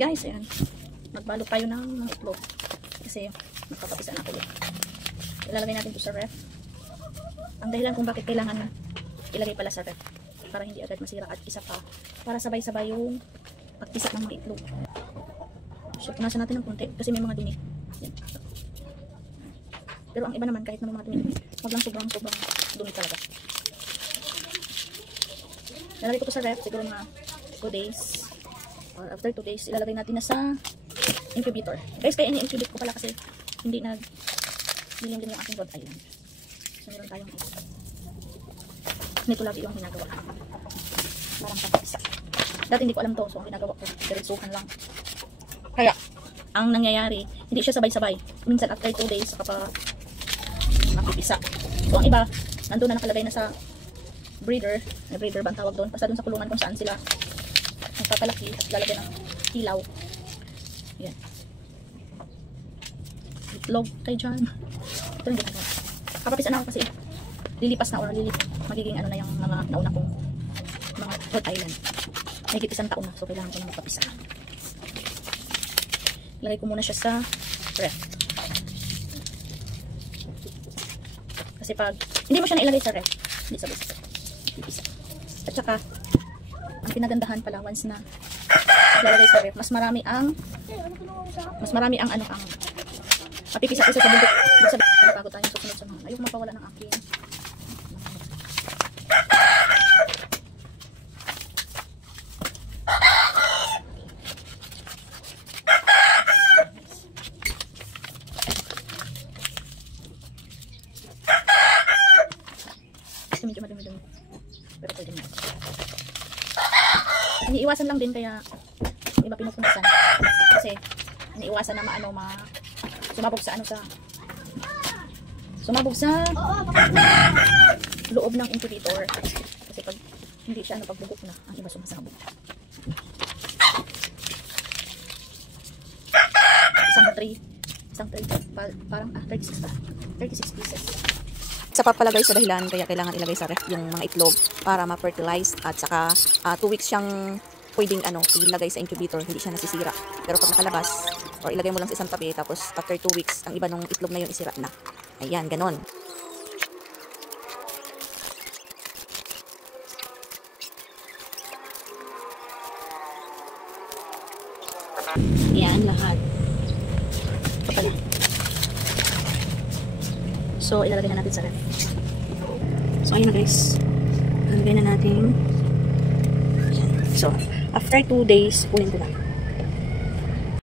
Guys, ayan. Magbalot tayo ng mga itlog. Kasi magpapapisa na ulit. Ilalagay natin ito sa ref. Ang dahilan kung bakit kailangan ilagay pala sa ref. Para hindi agad masira at isa pa. Para sabay-sabay yung pagpisa ng mga itlog. So, punasan natin ng konti kasi may mga dumi. Yan. Pero ang iba naman, kahit may mga dumi, wag lang sobrang dumi talaga. Ilalagay ko sa ref, siguro mga 2 days. Or after 2 days, ilalagay natin na sa incubator. Guys, kaya ini-incubate ko pala kasi hindi nag-dilim-dim yung aking Rhode Island. So, meron tayong nito lagi yung ginagawa. Parang pagpisa. Dati hindi ko alam to, so ang ginagawa ko, diretsuhan lang. Kaya, ang nangyayari, hindi siya sabay-sabay. Minsan after 2 days, kapag makipisa. So, ang iba, nandun na nakalagay na sa breeder ba ang tawag doon? Basta doon sa kulungan kung saan sila nagpapalaki at lalagyan ng ilaw. Yan. Itlog kay John. Ito yung ginagawa. Kapapisan ako kasi lilipas na or magiging ano na yung mga nauna kong mga Rhode Island. May 1 taon na, so kailangan ko na magpapisa. Lagay ko muna siya sa ref. Kasi pag hindi mo siya nailagay sa ref, hindi sabay-sabay. Pipisa. At saka, ang pinagandahan pala once na ilalagay sa ref, mas marami ang ano ang mapipisa kasi sa bundok. Ibig sabihin, bago tayo susunod sa mga. Ayoko mapawala ng aking medyo madumi-dumi. Pero pwede na. Iniiwasan lang din kaya iba pinupunasan. Kasi iniiwasan na sumabog sa loob ng incubator. Kasi pag hindi siya pagbugok na, ang iba sumasabog. Isang tray parang 36 pieces. Isa pa pala guys sa dahilan kaya kailangan ilagay sa ref yung mga itlog para ma-fertilize at saka 2 weeks siyang pwedeng ilagay sa incubator, hindi siya nasisira. Pero pag nakalabas or ilagay mo lang sa isang tabi tapos after 2 weeks ang iba nung itlog na yun isira na. Ayan, ganon. Ayan lahat. Ito pala. So, ilalagay na natin sa ref. So, ayun na guys. Ilalagay na natin. So, after 2 days, kunin ko na.